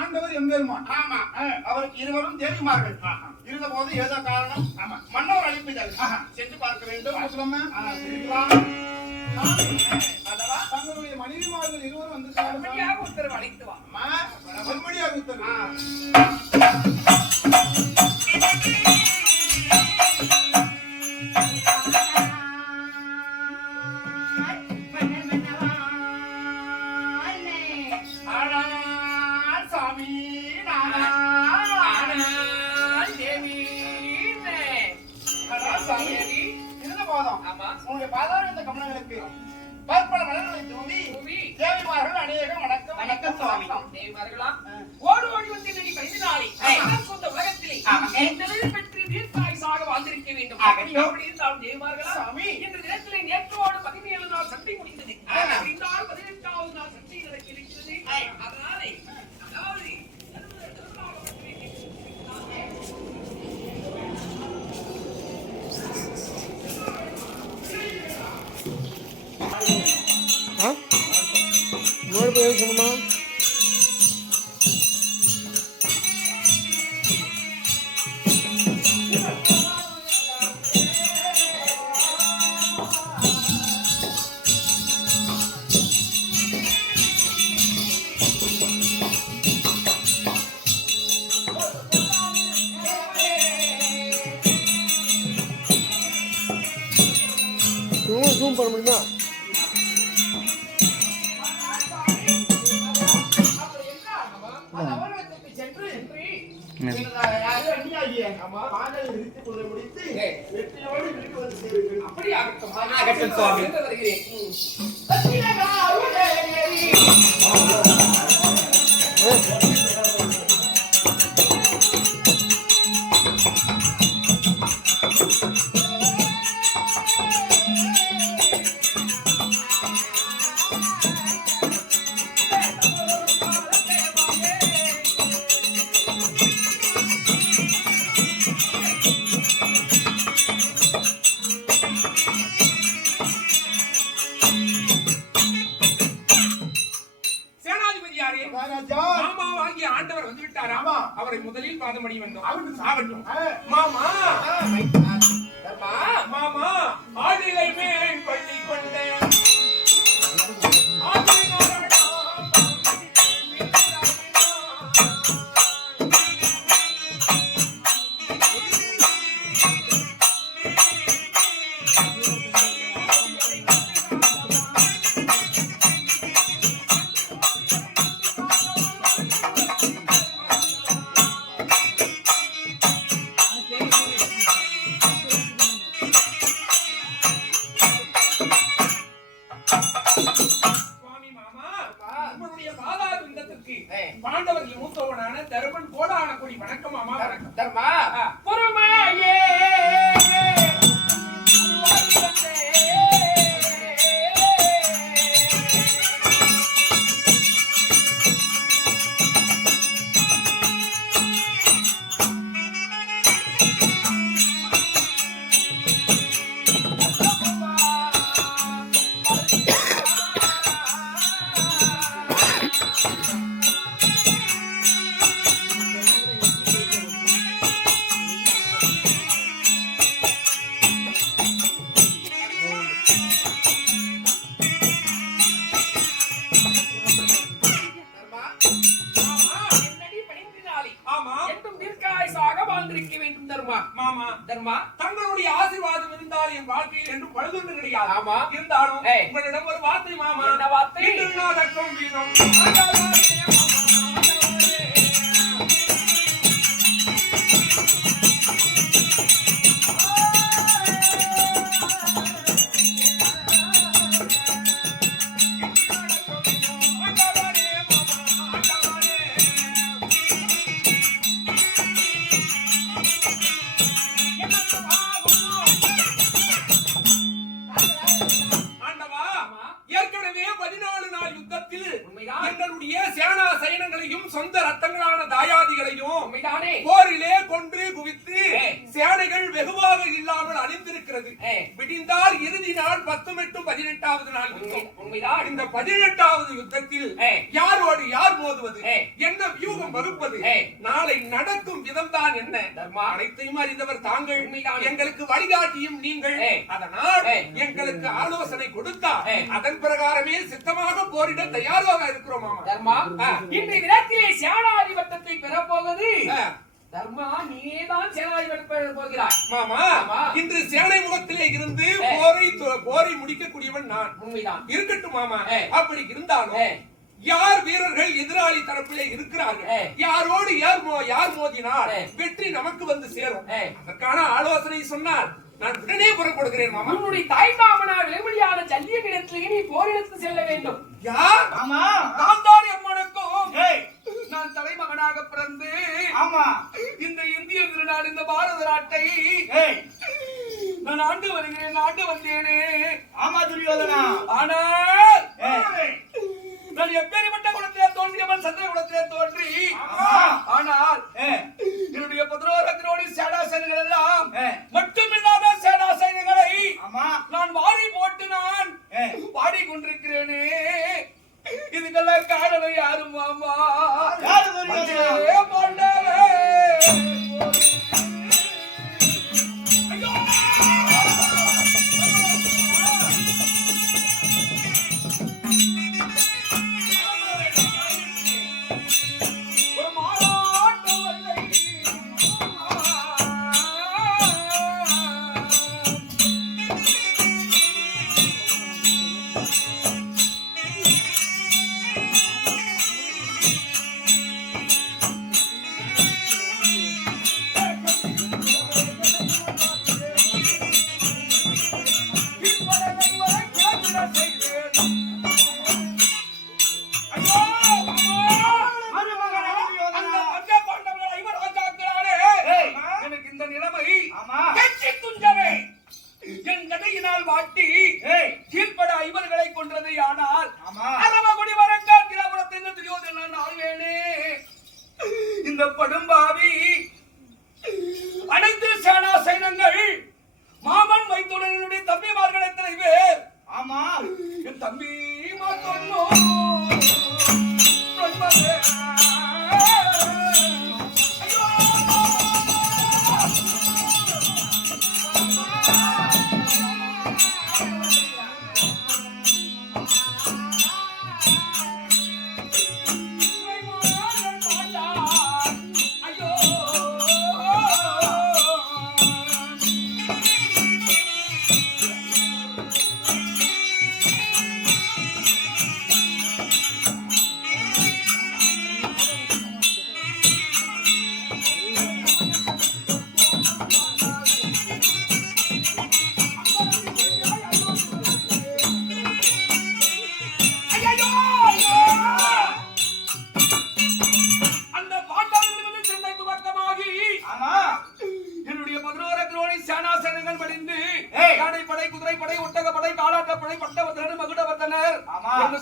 ஆண்டவர் எம்பெருமான். ஆமா. அவருக்கு இருவரும் தேவிமார்கள். இருந்த போது ஏதோ காரணம் மன்னவர் அழைப்பிதழ் சென்று பார்க்க வேண்டும். தங்களுடைய மனைவிமார்கள் இருவரும் வந்து உத்தரவு அழைத்து வா. மறுபடியாக உத்தரவு. உங்களுடைய பாதாள இந்த கமலங்களுக்கு பற்பல மலர்களை தூவி தேவிமார்கள் அநேகம் வணக்கம். வணக்கம் சுவாமி. தேவிமார்களா ஓடு ஓடி வந்து நீ பதினாளி சொந்த உலகத்திலே பெற்று தீர்க்காயுசாக வாழ்ந்திருக்க வேண்டும். அப்படி இருந்தாலும் தேவிமார்களா சுவாமி இந்த தினத்திலே நேற்றோடு 17 நாள் சண்டை முடிந்தது. இந்த நாள் 18வது நாள் சண்டை நடக்க இருக்கிறது. அதனாலே அதாவது இன்னொரு பேர் சொல்லுமா? ஜூம் பண்ண முடியுமா? அப்படி ஆகட்டும் சுவாமி. அவரை முதலில் பாதமடி வேண்டும். ஆகட்டும் மாமா. மாமா ஆதிலை மேல் பள்ளி கொண்ட பாண்டவர்கள் மூத்தவனான தருமன் கோடான கொடி. வணக்கம் மாமா. வணக்கம் தர்மா. பொறுமையே தங்களுடைய ஆசீர்வாதம் இருந்தால் என் வாழ்க்கையில் என்று பழுதுண்டு கிடையாது. இருந்தாலும் உங்களிடம் ஒரு வார்த்தை மாமா. என்ன வார்த்தை? எங்களுடைய சேனா சைனங்களையும் சொந்த ரத்தங்களான தாயாதிகளையும் உண்மைதானே போரிலே கொன்று குவித்து சேனைகள் வெகுவாக இல்லாமல் அழிந்திருக்கிறது. விடிந்தால் இறுதி நாள் 10 மற்றும் 18வது நாள் யுத்தம். உண்மைதான். இந்த 18வது யுத்தத்தில் யாரோடு யார் மோதுவது, என்ன வியூகம் வகுப்பது, நாளை நடக்கும் விதம்தான் என்ன, அனைத்தையும் அறிந்தவர் தாங்கள். எங்களுக்கு வழிகாட்டியும் நீங்கள். அதனால் எங்களுக்கு ஆலோசனை கொடுத்தா அதன் பிரகாரமே சித்தமாக போரிட தயாராக இருக்கிறோம். தர்மா, இன்றைய தினத்திலே சேனாதிபத்தத்தை பெறப்போவது தர்மா, நீதான் சேனாதிபதி போகிறாய். மாமா, இன்று சேனை முகத்திலே இருந்து போரை முடிக்கக்கூடியவன் நான். உண்மைதான். இருக்கட்டும் மாமா. அப்படி இருந்தாலும் யார் வீரர்கள் எதிராளி தரப்பிலே இருக்கிறார்கள், யாரோடு யார் மோதினால் வெற்றி நமக்கு வந்து சேரும், அதற்கான ஆலோசனை சொன்னால் நான் உடனே புறப்படுகிறேன் மாமா. உன்னுடைய தாய் மாமனார் விளைமொழியான ஜல்லியனிடத்திலே நீ போரிடத்து செல்ல வேண்டும். யார்? ஆமா, காந்தாரி அம்மனுக்கும் நான் தலைமகனாக பிறந்து இந்த இந்திய திருநாடு இந்த பாரத நாட்டை நான் ஆண்டு வந்தேனே. ஆமா துரியோதனா. ஆனால் நான் எப்பேற்பட்ட குலத்திலே தோன்றியவன், சந்திர குலத்திலே தோன்றி, ஆனால் என்னுடைய 11 சேனாசேனைகள் எல்லாம் மட்டுமில்லாத சேனாசேனைகளை நான் வாரி போட்டு நான் பாடிக்கொண்டிருக்கிறேனே. இதுக்கெல்லாம் காரணம் யாரு மாமா? பாண்டவே.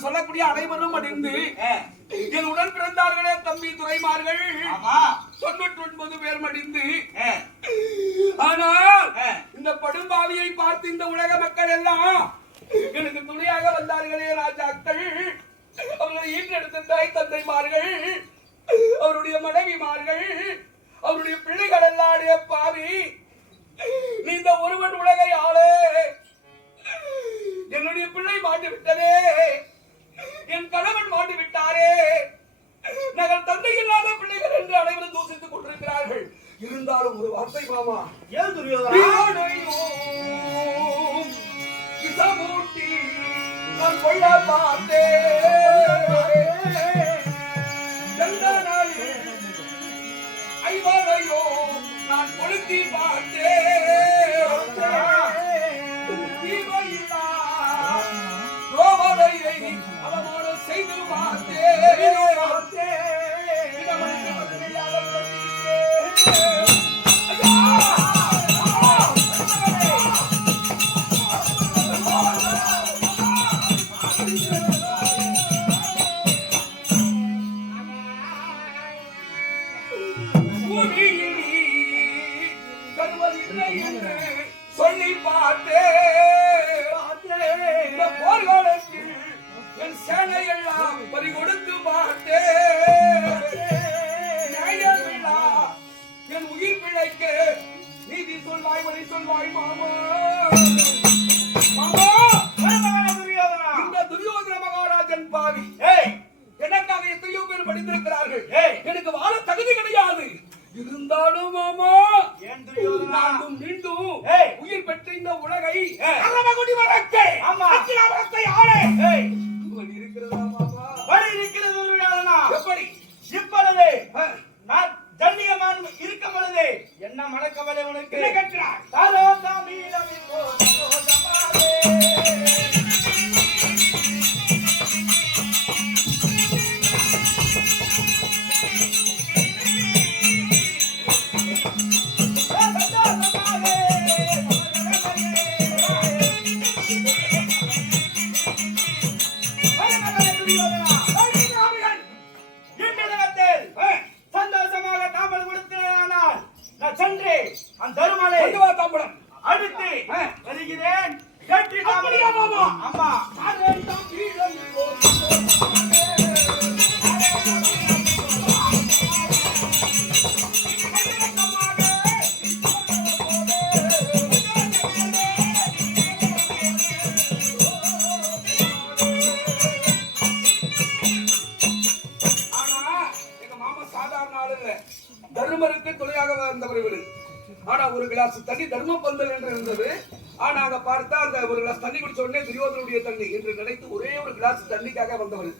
சொல்லக்கூடிய அனைவரும் அடைந்து என் உடன் பிறந்தார்களே தம்பி துரைமார்கள் 99 பேர் மடிந்து, ஆனால் இந்த படும்பாவியை பார்த்து இந்த உலக மக்கள் எல்லாம் எனக்கு துணையாக வந்தார்களே ராஜாக்கள். அவர்களை ஈன்றெடுத்த தாய் தந்தைமார்கள், அவருடைய மனைவிமார்கள், அவருடைய பிள்ளைகள் எல்லாம் பாவி, நீ இந்த ஒருவன் உலகை ஆளே. என்னுடைய பிள்ளை மாட்டி விட்டதே, என் கணவன் மாட்டி விட்டாரே, நாங்கள் தந்தை இல்லாத பிள்ளைகள் என்று அனைவரும் தூசித்துக் கொண்டிருக்கிறார்கள். இருந்தாலும் ஒரு வார்த்தை மாமா, ஏன் துரியோதனா இசமூட்டி நான் கொள்ள பார்த்தேன். ஐவரையோ நான் கொளுத்தி பார்த்தேன். அவனோடு செய்து பார்த்தேன். இல்லை என்று சொல்லி பார்த்தேன். இந்த போர்க்காலத்தில் என் சேனையெல்லாம் பறிகொடுத்து பார்த்தேன். நியாயமில்லா என் உயிர் பிழைக்க நீதி சொல்வாய், வழி சொல்வாய் மாமா. மாமா, இந்த துரியோதன மகாராஜன் பாவி எனக்காக எத்தனையோ பேர் படித்திருக்கிறார்கள். எனக்கு வாழ தகுதி கிடையாது. இருந்தாலும் மாமா, நானும் மீண்டும் உயிர் பெற்ற இந்த உலகை அரவகுடி வரக்கே அகிலாவரத்தை ஆளே வழி இருக்கிறதா மாமா? வழி இருக்கிறது துரியோதனா. எப்படி? இப்பொழுது நான் ஜல்லியமான் இருக்கும் பொழுது என்ன மனக்கவலை உனக்கு? என்ன கேட்கிறாய்? தாரோ தாமீலம் இப்போ சமோதமாவே. சந்தோஷமாக தாம்பல் கொடுத்தேனால் நான் சென்று அந்த தருமலை தாம்பலம் அடுத்து வருகிறேன். அப்படியா மாமா? அம்மா தர்மருக்கு துணையாக வந்தவர் இவரு. ஆனா ஒரு கிளாஸ் தண்ணி தர்ம பந்தல் என்று இருந்தது. ஆனா அங்க பார்த்தா அந்த ஒரு கிளாஸ் தண்ணி குடிச்ச உடனே துரியோதனுடைய தண்ணி என்று நினைத்து ஒரே ஒரு கிளாஸ் தண்ணிக்காக வந்தவர்.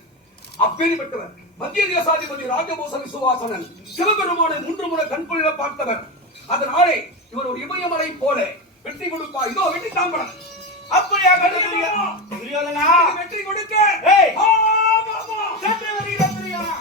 அப்பேற்பட்டவர் மத்திய தேசாதிபதி ராஜபோச விசுவாசனன் சிவபெருமானை 3 முறை கண்குளிர பார்த்தவர். அதனாலே இவர் ஒரு இமயமலை போல வெற்றி கொடுப்பா. இதோ வெற்றி தாம்பரம். அப்படியாக துரியோதனா வெற்றி கொடுக்க சென்று வருகிறேன் துரியோதனா.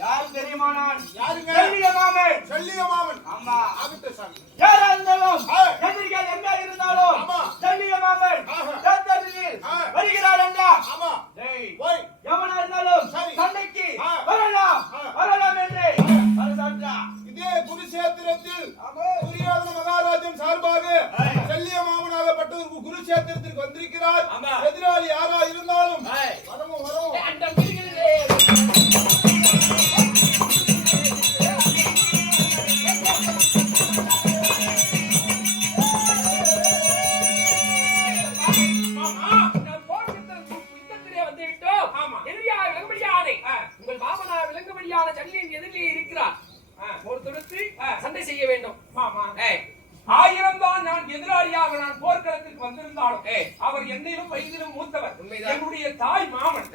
யாரும் தெரியுமா? நான் யாருங்க? செல்லியமாமன். ஆமா, ஆகட்டும் சாமி. யாரா இருந்தாலும் எதிரிகள் எங்க இருந்தாலும் செல்லியமாமன் வருகிறார் என்றா எவனா இருந்தாலும் சண்டைக்கு வரலாம் வரலாம் என்று இதே குருஷேத்திரத்தில் துரியோதன மகாராஜன் சார்பாக செல்லிய மாமனாகப்பட்டவருக்கு குருஷேத்திரத்திற்கு வந்திருக்கிறார். எதிராளி யாரா இருந்தாலும் வரவும் வரவும் உங்கள் மாமனார் விளங்கும்படியான ஜல்லியின் எதிரிலே இருக்கிறார். ஒரு தொடுத்து சண்டை செய்ய வேண்டும். ஆயிரம் தான் நான் எதிராளியாக நான் போர்க்களத்திற்கு வந்திருந்தாலும் அவர் என்னிலும் வயதிலும் மூத்தவர். என்னுடைய தாய் மாமன்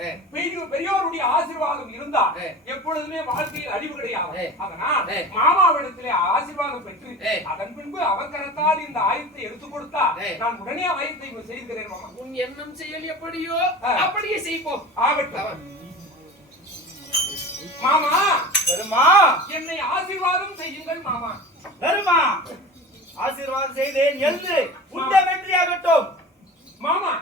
பெரியோருடைய ஆசீர்வாதம் இருந்தால் எப்பொழுதுமே வாழ்க்கையில் அழிவு கிடையாது. அதனால் மாமாவிடத்திலே ஆசீர்வாதம் பெற்று அதன் பின்பு அவர் கரத்தால் இந்த ஆயத்தை எடுத்துக் கொடுத்தா நான் உடனே ஆயத்தை செய்கிறேன். மாமா, உன் எண்ணம் செயல் எப்படியோ அப்படியே செய்வோம். ஆகட்டும் மாமா. வருமா, என்னை ஆசீர்வாதம் செய்யுங்கள் மாமா. வருமா, ஆசீர்வாதம் செய்தேன் என்று உண்ட வெற்றியாகட்டும். மாமா,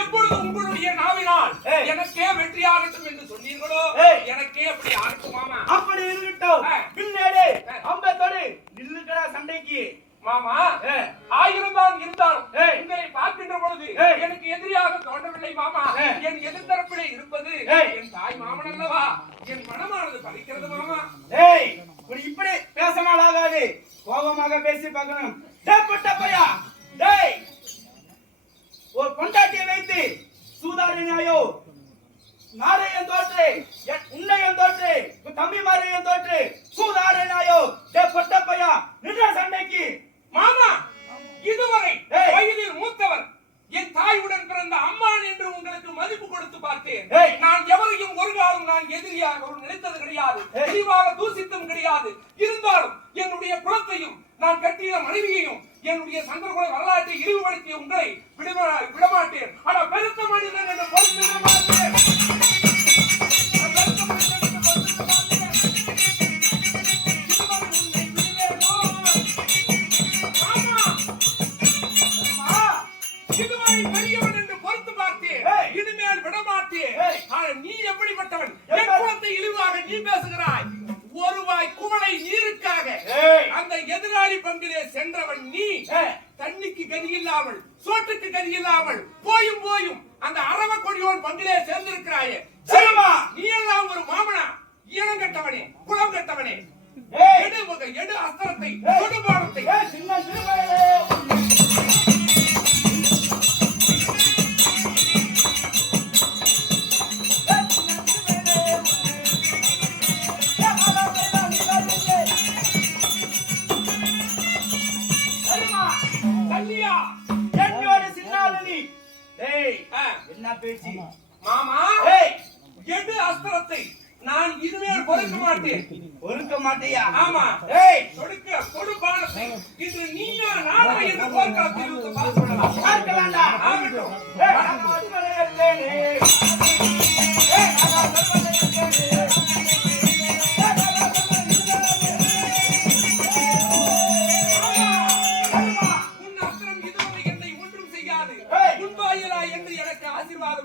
எப்பொழுது உங்களுடைய நாவினால் எனக்கே வெற்றியாகட்டும் என்று சொன்னீர்களோ எனக்கே அப்படி ஆகட்டும் மாமா. அப்படி இருக்கட்டும். பின்னேடு அம்பத்தோடு நில்லுக்கடா சண்டைக்கு. மாமா, 1000 தான் இருந்தாலும் உங்களை பார்க்கின்ற பொழுது எனக்கு எதிரியாக தோன்றவில்லை மாமா. என் எதிர்த்தரப்பிலே இருப்பது என் தாய் மாமன் அல்லவா. என் மனமானது பலிக்கிறது மாமா. இப்படி பேசமால் ஆகாது. கோபமாக பேசி பார்க்கணும். ஒரு பொண்டாட்டியை வைத்து சூதாடினாயோ நாரையும் தோற்று உன்னையும் தோற்று தம்பி மாரையும் தோற்று சூதாடினாயோ பொட்டப்பையா நின்ற சண்டைக்கு. மாமா, இதுவரை வயதில் மூத்தவர் என் தாயுடன் பிறந்த அம்மான் என்று உங்களுக்கு மதிப்பு கொடுத்து பார்த்தேன். நான் எவரையும் ஒரு காலம் நான் எதிரியாக நினைத்தது கிடையாது. தெளிவாக தூசித்தும் கிடையாது. இருந்தாலும் என்னுடைய குலத்தையும் நான் கட்டிய மனைவியையும் என்னுடைய சங்கரகுல வரலாற்றை இழிவுபடுத்திய உங்களை விடமாட்டேன். ஆனா பெருத்த மனிதன் என்று பொறுத்து விடமாட்டேன். நீ எப்படிப்பட்டவன்? என் குலத்தை இழிவாக நீ பேசுகிறாய். ஒரு வாய் குவளை நீருக்காக அந்த எதிராளி பங்கிலே சென்றவன் நீ. தண்ணிக்கு கதி இல்லாமல், சோற்றுக்கு கதி இல்லாமல் போயும் அந்த அரவ கொடியோன் பங்கிலே சேர்ந்திருக்கிறாயே. நீ எல்லாம் ஒரு மாமனா? ஈனம் கட்டவனே, குலம் கட்டவனே, எடு அஸ்திரத்தை, கொடுபானத்தை. என்ன பேச்சு மாமா? எடு அஸ்திரத்தை. நான் இனிமேல் பொறுக்க மாட்டேன். பொறுக்க மாட்டியா? ஆமா. கொடுபானத்தை. இது நீயா நானா என்று போர்க்களத்தில் பார்க்கலாம்டா. ஆகட்டும்.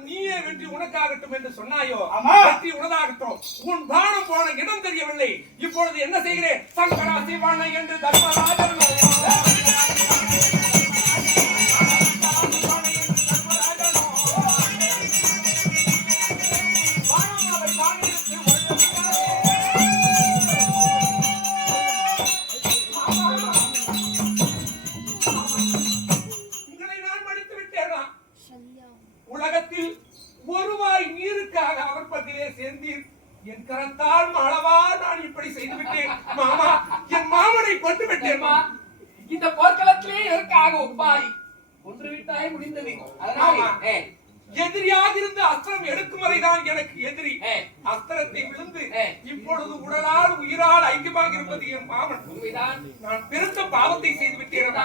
நீயே வெற்றி உனக்காகட்டும் என்று சொன்னாயோ, வெற்றி உனதாகட்டும். உன் பானம் போன இடம் தெரியவில்லை. இப்பொழுது என்ன செய்கிறேன்? சங்கரா சிவான என்று தர்மராஜன் உலகத்தில் ஒருவாய் நீருக்காக அவர் பத்திலே சேர்ந்தீர். என் கரத்தால் அளவா நான் இப்படி செய்து விட்டேன். மாமா, என் மாமனை கொண்டு விட்டேன். இந்த போர்க்களத்திலே இதற்காக ஒப்பாரி ஒன்று விட்டாய் முடிந்தது. அதனால எதிரியாக இருந்து அஸ்திரம் எடுக்கும் வரைதான் எனக்கு எதிரி. அஸ்திரத்தை விழுந்து இப்பொழுது உடலால் உயிரால் ஐக்கியமாக இருப்பது என் மாமன். உண்மைதான். நான் பெருத்த பாவத்தை செய்து விட்டேன்.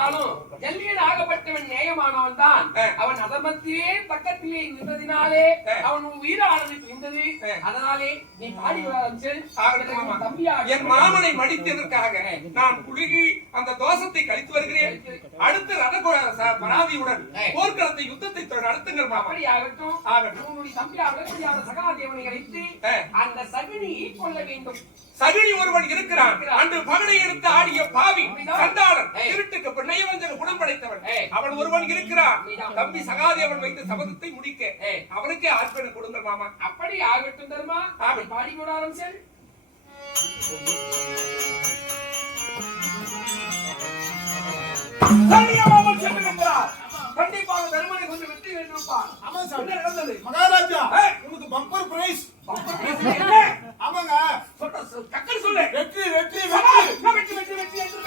ஜல்லியன் ஆகப்பட்டவன் நேயமானவன் தான். அவன் அதர்மத்திலே பக்கத்திலே நின்றதினாலே அவன் உயிரானது பிரிந்தது. அதனாலே நீ பாடி என் மாமனை மடித்ததற்காக நான் குலுகி அந்த தோஷத்தை கழித்து வருகிறேன். அடுத்து ரத பராதியுடன் போர்க்களத்தை யுத்தத்தை நடத்துங்கள் மாமா. சகுனி ஒருவன் இருக்கிறான். அன்று பகடை எடுத்து ஆடிய பாவி சண்டாளன், இருட்டுக்கு நயவஞ்சக குணம் படைத்தவன் அவன் ஒருவன் இருக்கிறான். தம்பி சகாதேவன் வைத்து சபதத்தை முடிக்க அவனுக்கே ஆட்பேனை கொடுங்கள் மாமா. அப்படி ஆகட்டும் தர்மா. பாடி கூட ஆரம்பிச்சேன். சன்னியாமல் சென்றிருக்கிறார். கண்டிப்பாக தர்மனை கொஞ்சம் வெற்றி வேண்டியிருப்பார். ஆமா சார். என்ன நடந்தது? மகாராஜா, உனக்கு பம்பர் பிரைஸ். ஆமாங்க. டக்குனு சொல்லு. வெற்றி வெற்றி வெற்றி வெற்றி வெற்றி வெற்றி என்று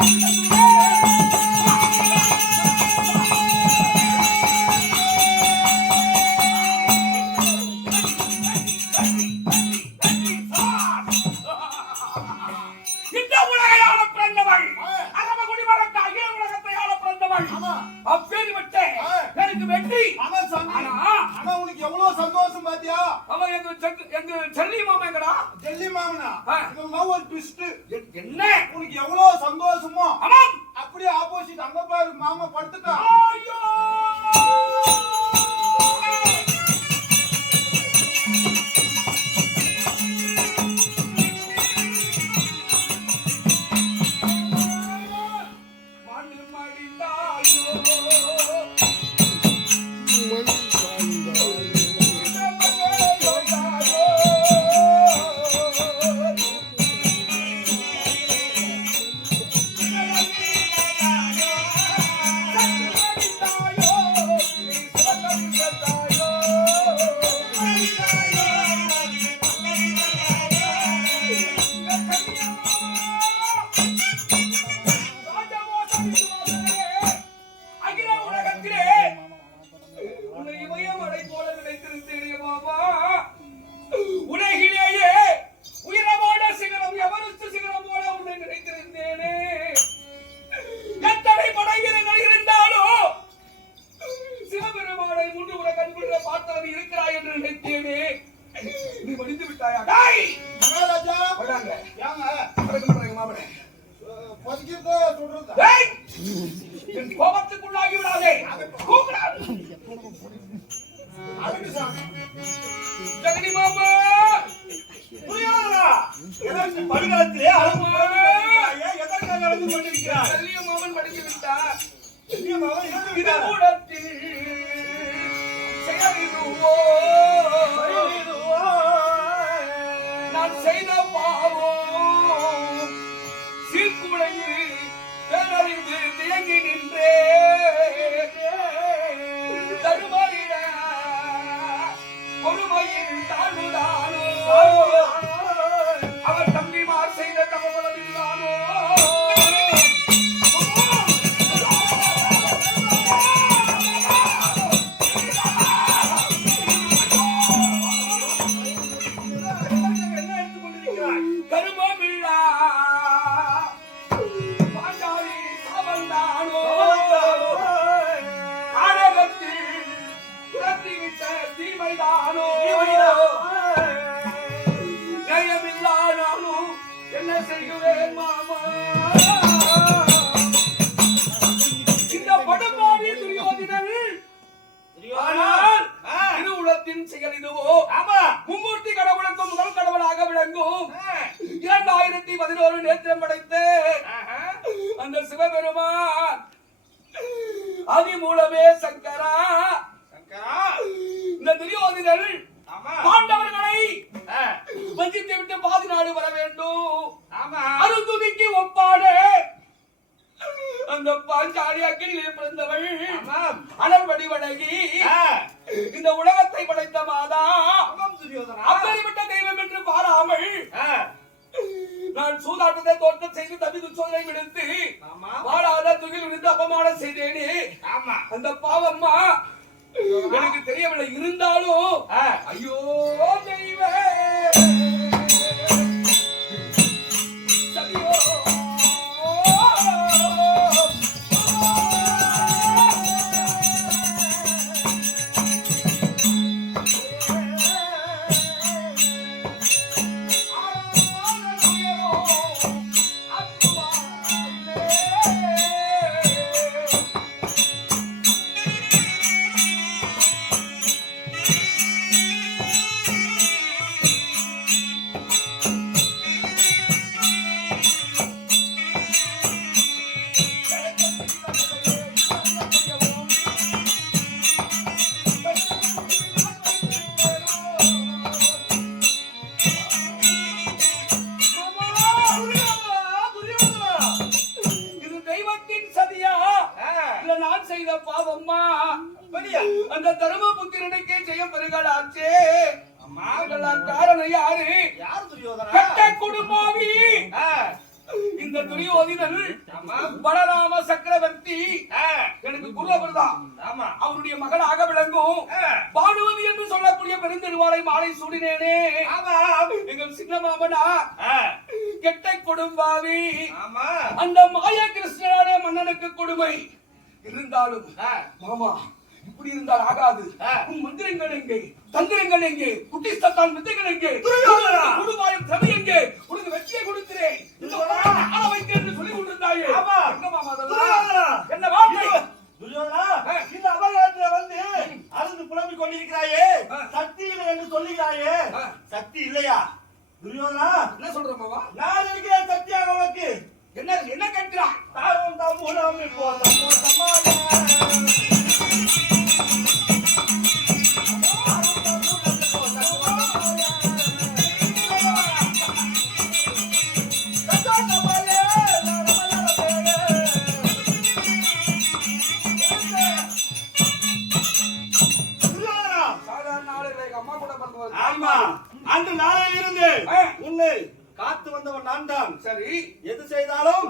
என்ன உனக்கு எவ்வளவு சந்தோஷமோ அப்படியே ஆப்போசிட் அங்க பாரு மாமா படுத்துட்டான். உலகிலேயே உயரமான சிகரம் எவரெஸ்ட் சிகரம் போல உன்னை நினைத்திருந்தேனே. எத்தனை படைவீரர்கள் இருந்தாலும் சிவபெருமானை முன்னு உன கண்குள்ள பார்த்தவன் இருக்கிறாய் என்று நினைத்தேனே. நீ மடிந்து விட்டாயா? மகாராஜா வராங்க. ஏங்க மாமனே பதுக்கிட்டு சொல்றது. என் கோபத்துக்குள்ளாகி விடாதே. கூப்பிடாது. அழகு சாமி. ஜெகதி மாமா புரியாதா? எதற்கு படுகளத்திலே எதற்காக அழுது கொண்டிருக்கிறாய்? பெரிய மாமன் படித்து விட்டார். அவன் இறந்து இது விட்டான். கூடத்தில் செயலிதுவோ, நான் செய்த பாவம் சீர்குலைந்து பேரறிந்து தேங்கி நின்றே தருமரிட பொறுமையின் தாழ்வுதானோ அவர் தம்பிமார் செய்த தகவலில்லானோ என்ன எடுத்துக் கொண்டிருக்கிறாய்? கருமமில்லா பாண்டாளி சாவந்தானோ நாடகத்தில் உணர்த்திவிட்ட தீமைதானோ நியாயமில்லானாலும் என்ன செய்கிறேன் மாமா? இந்த படுபாவி துரியோதனன் ஆனால் திருவுலத்தின் செயல் இதுவோ ஆமா. மும்மூர்த்தி கடவுளுக்கும் முதல் கடவுளாக விளங்கும் 2011 நேத்திரம் படைத்த அந்த சிவபெருமான் அதிமூலமே சங்கரா இந்த துரியோதனன் பாண்டவர்களை வஞ்சித்து விட்டு பாதி நாடு வர வேண்டும். அருந்துதிக்கு ஒப்பாடு அந்த பாஞ்சாலி அக்கினியிலே பிறந்தவள் அனல் வடிவழகி இந்த உலகத்தை படைத்த மாதா அப்படிப்பட்ட தெய்வம் என்று பாராமல் நான் சூதாட்டத்தை தோற்றம் செய்து தம்பி துச்சோதனை விடுத்து வாழாத துகில் விடுத்து அவமானம் செய்தேனே. அந்த பாவம்மா எனக்கு தெரியவில்லை. இருந்தாலும் ஐயோ தெய்வே சதியோ பாவம்மா அந்த தர்மபுத்திரனுக்கே ஜெயம் பெருகலாச்சே. காரணம் யாரு? கெட்ட குடும்பாவி இந்த துரியோதனன் பலராம சக்கரவர்த்தி எனக்கு குருவர்தான் அவருடைய மகளாக விளங்கும் பானுவதி என்று சொல்லக்கூடிய பெருந்தெருவாளை மாலை சூடினேனே. எங்கள் சின்ன மாமனா கெட்ட குடும்பாவி அந்த மாய கிருஷ்ணனே மன்னனுக்கு கொடுமை இருந்தாலும் மாமா இப்படி இருந்தால் ஆகாது. உன் மந்திரங்கள் எங்கே? தந்திரங்கள் எங்கே? குட்டிஸ்தான் வித்தைகள் எங்கே? குடுவாயம் சபை எங்கே? உனக்கு வெற்றியை கொடுக்கிறேன் என்று சொல்லி கொண்டிருந்தாயே. எங்க மாமா அதெல்லாம்? என்ன வார்த்தை? இந்த அபகாரத்துல வந்து அழுது புலம்பிக் கொண்டிருக்கிறாயே, சக்தி இல்லை என்று சொல்லுகிறாயே, சக்தி இல்லையா துரியோதனா? என்ன சொல்ற மாமா? நான் இருக்கிறேன் சக்தியாக உனக்கு. என்ன என்ன கேட்கிறாய்? தாரும் தம்புலம் இப்போ அந்த நாளில் இருந்து உன்னை காத்து வந்தவன் நான் தான். சரி, எது செய்தாலும்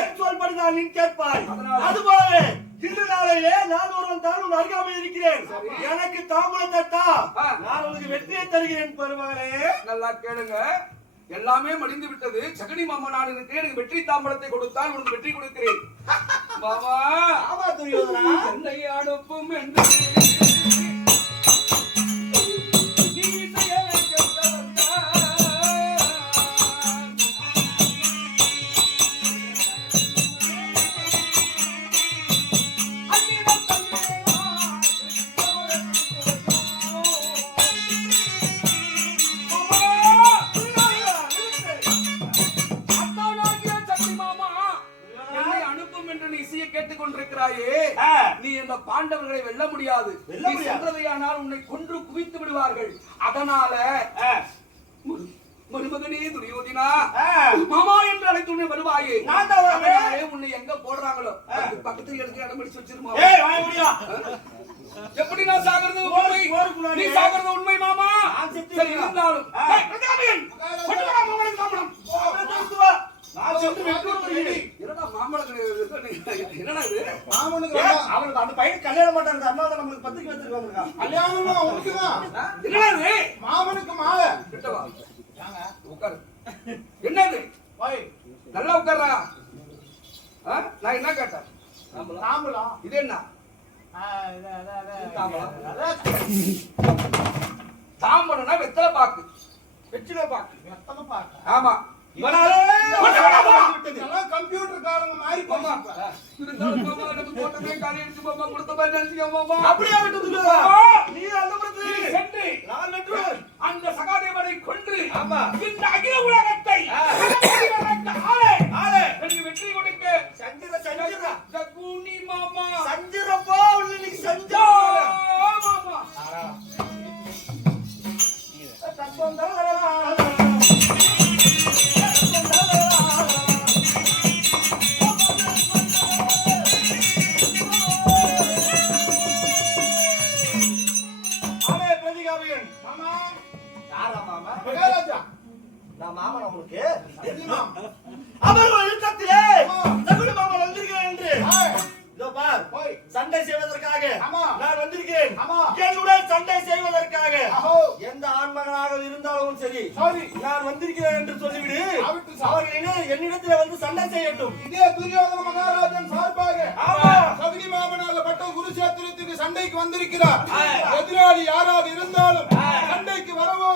என் சொல்படிதான் நீ கேட்பாய். அதுபோல இந்த நாளையிலே நான் ஒருவன் தான் உன் அருகாமையில் இருக்கிறேன். எனக்கு தாம்பூலம் தட்டா, நான் உனக்கு வெற்றியை தருகிறேன் பெருமகனே. நல்லா கேளுங்க. எல்லாமே மடிந்து விட்டது. சகனி மாமா நான் இருக்கு. எனக்கு வெற்றி தாம்பலத்தை கொடுத்தால் உனக்கு வெற்றி கொடுக்கிறேன். மாமா ஆமா துரியோதனா, என்னை அனுப்பும் என்று பாண்டவர்களை வெல்ல முடியாது. நீ சென்றதையானால் உன்னை கொன்று குவித்து விடுவார்கள். அதனால மருமகனே துரியோதனா, மாமா என்று அழைத்து உன்னை வருவாயே, உன்னை எங்க போடுறாங்களோ பக்கத்துல எடுத்து இடம் பிடிச்சு வச்சிருமா. எப்படி நான் சாகிறது உண்மை, நீ சாகிறது உண்மை மாமா. சரி இருந்தாலும் அவனுக்கு அந்த பையன் கல்யாணம் பண்றாங்க. அம்மா நம்மளுக்கு பத்திரிக்கை வச்சிருக்காங்க. மாமனுக்கு மாலை உட்காரு. என்னது நல்லா உட்கார்றா. நான் என்ன கேட்டேன்? இது என்ன தாம்பரம்னா வெத்தலை பாக்கு, வெற்றிலை பாக்கு. ஆமா, கம்ப்யூட்டர் காலங்க மாறி போமா. அந்த சகாதேவனை கொன்று இந்த அகில உலகத்தை வெற்றி கொடுக்க சகுனி மாமா சஞ்சிரப்பா உள்ள சஞ்சா மாமா. சண்டை செய்வதற்காக நான் வந்திருக்கிறேன். என்னுடன் சண்டை செய்வதற்காக எந்த ஆண்மகனாக இருந்தாலும் சரி நான் வந்திருக்கிறேன் என்று சொல்லிவிடு. அவர்கள் என்னிடத்தில் வந்து சண்டை செய்யட்டும். இதே துரியோதன மகாராஜன் சார்பாக சகுனி மாமனாக பட்ட குருஷேத்திரத்துக்கு சண்டைக்கு வந்திருக்கிறார். எதிராளி யாராக இருந்தாலும் சண்டைக்கு வரவும்.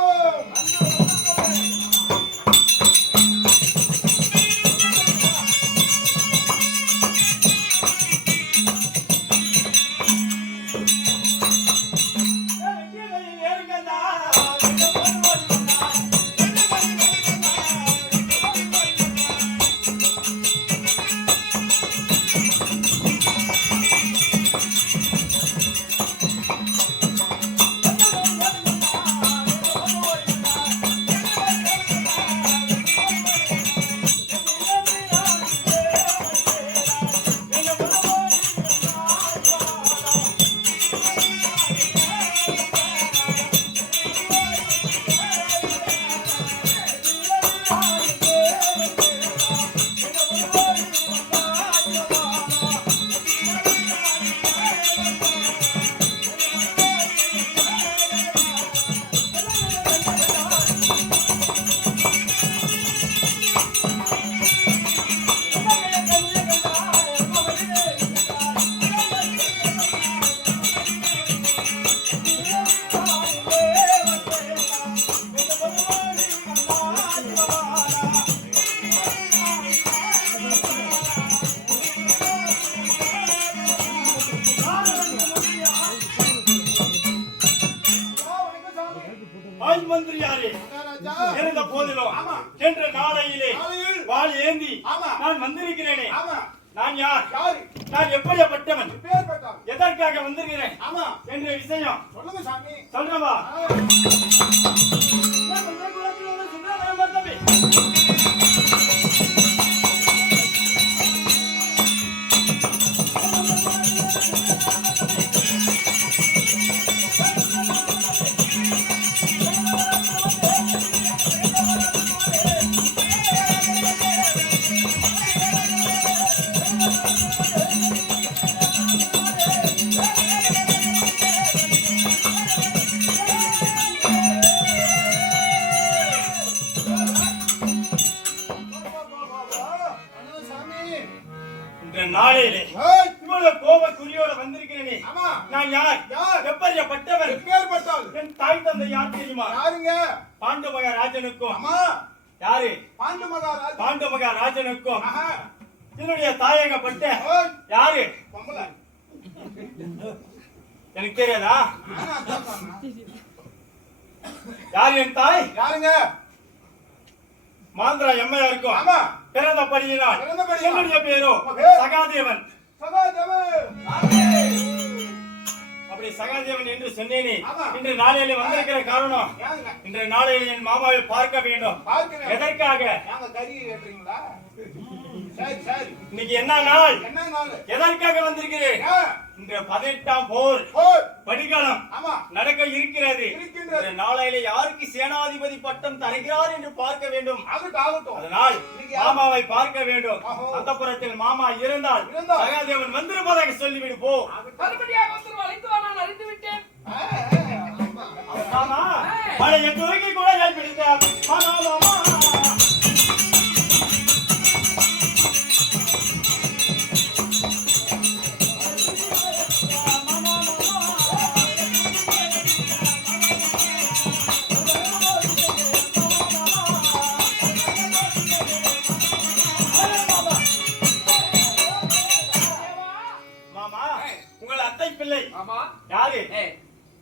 இருந்த போதிலும் சென்ற நாளையிலே வாள் ஏந்தி நான் வந்திருக்கிறேனே. நான் யார், நான் எப்படிப்பட்டவன், எதற்காக வந்திருக்கிறேன் என்ற விஷயம் சொல்லுங்க சாமி. சொல்றவா நாளையிலே இவ்வளவு கோபக்குறியோட வந்திருக்கிறேனே. நான் யார், எப்படிப்பட்டவன், என் தாய் தந்தை யார் தெரியுமா? பாண்டு மகாராஜனுக்கும் யாரு பாண்டு மகாராஜனுக்கும் என்னுடைய தாயகப்பட்ட யாரு எனக்கு தெரியாதா? யாரு என் தாய்? மாந்திரா எம்மையாருக்கும் பிறந்தபடியினால் என்னுடைய பேரோ சகாதேவன். அப்படி சகாதேவன் என்று சொன்னேனே, ஆமா. இன்று நாளையில வந்திருக்கிற காரணம், ஏங்க? இன்று நாளையில என் மாமாவை பார்க்க வேண்டும். பார்க்கிறேன். எதற்காக? ஏங்க கறி கேட்டீங்களா? சரி சரி. இன்னைக்கு என்ன நாள்? என்ன நாள்? எதற்காக வந்திருக்கிறேன்? ஆ, இன்று 18ஆம் போர் போர். படிக்காலம் ஆமா. நடக்க இருக்கிறது. இருக்கின்றது. இன்று நாளையில யாருக்கு சேனாதிபதி பட்டம் தருகிறார் என்று பார்க்க வேண்டும். ஆகட்டும் ஆகட்டும். அதனால் இன்னைக்கு யார்? மாமாவை பார்க்க வேண்டும். ஆஹோ. அந்தப்புறத்தில் மாமா இருந்தால் இருந்தால். சகாதேவன் வந்திருப்பதாக சொல்லிவிடு போ. மறுபடியாக ஒருத்தர் அழைத்து வா, நான் அறிந்து விட்டேன். மாமா பழைய தூக்கி கூட பிடித்த மாமா மாமா. மாமா உங்கள் அத்தை பிள்ளை ஆமா. யாரு? ஏ,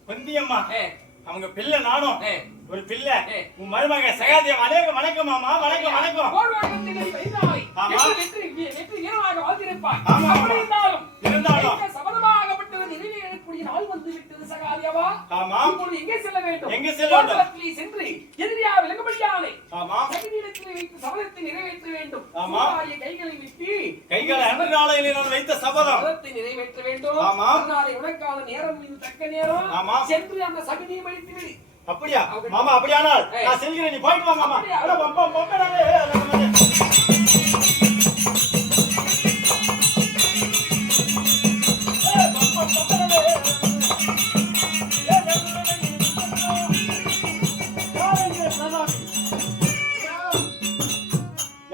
பொந்தியம்மா. ஏ, அவங்க பிள்ளை நானும் ஏ. ஒரு பிள்ளை. ஏ. உன் மருமக சகாதேவன். அநேக வணக்கம் மாமா. வணக்கம் வணக்கம். போர் வாங்கத்தினை வைத்தாய். ஆமா. வெற்றி ஈரமாக வாழ்ந்திருப்பாய். ஆமா, ஆமா. அப்படி இருந்தாலும் இருந்தாலும். இந்த சபதமாகப்பட்டது நிறைவேறக்கூடிய நாள் வந்து விட்டது சகாதேவா. ஆமா. இப்பொழுது எங்கே செல்ல வேண்டும்? எங்கே செல்ல வேண்டும்? போர்க்களத்திலே சென்று எதிரியா விலகும்படியாலே ஆமா. சகதியிடத்திலே வைத்து சபதத்தை நிறைவேற்ற வேண்டும். ஆமா. சூதாரிய கைகளை விட்டு கைகளை அன்று நாளையிலே நான் வைத்த சபதம். சபதத்தை நிறைவேற்ற வேண்டும். ஆமா. நாளை உனக்கான நேரம் இது தக்க நேரம். ஆமா. சென்று அந்த சகதியை மடித்து விடு. அப்படியா மாமா? அப்படியானால் ஏய். நான் செல்கிறேன். நீ போயிட்டு வா மாமா. அப்படியா? அட பம்பா பம்படாலே.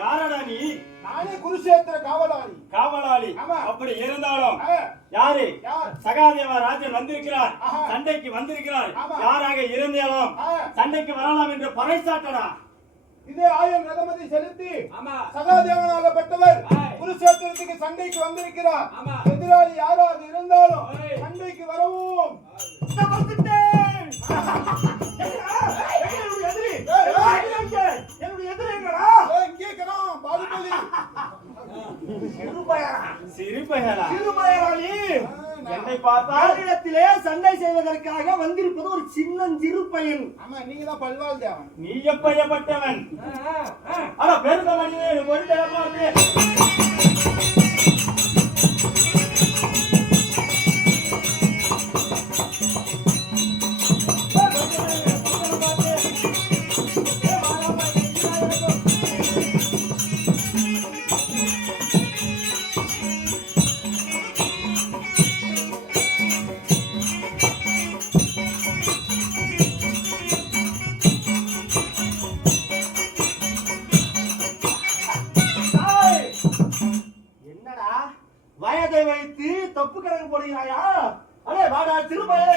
யாரடா நீ? நானே குருஷேத்திர காவலாளி. காவலாளி. ஆமா. அப்படி இருந்தாலும் ஆ, யாரு? யார்? சகாதேவ ராஜன் வந்திருக்கிறார். ஆஹா. சண்டைக்கு வந்திருக்கிறார். ஆமா. யாராக இருந்தாலும் ஆ. சண்டைக்கு வரலாம் என்று பறைசாட்டடா. இதே ஆயர் ரதமதி செலுத்தி ஆமா. சகாதேவனால பெற்றவர் ஆய். குருஷேத்திரத்துக்கு சண்டைக்கு வந்திருக்கிறார். ஆமா. எதிராளி யாராக இருந்தாலும் ஆய். சண்டைக்கு வரவும். சிறுபயலா? என்னை பார்த்தால் இடத்திலே சண்டை செய்வதற்காக வந்திருப்பது ஒரு சின்னஞ்சிறு பையன். ஆமா, நீங்க தான் பல்வாள் தேவன். நீ எப்பயப்பட்டவன்? அட பெருந்த மனிதன் ஒரு தேவமானே. என்னடா வயதை வைத்து தப்பு கணக்கு போடுகிறாயா? அடே வாடா திருமலை.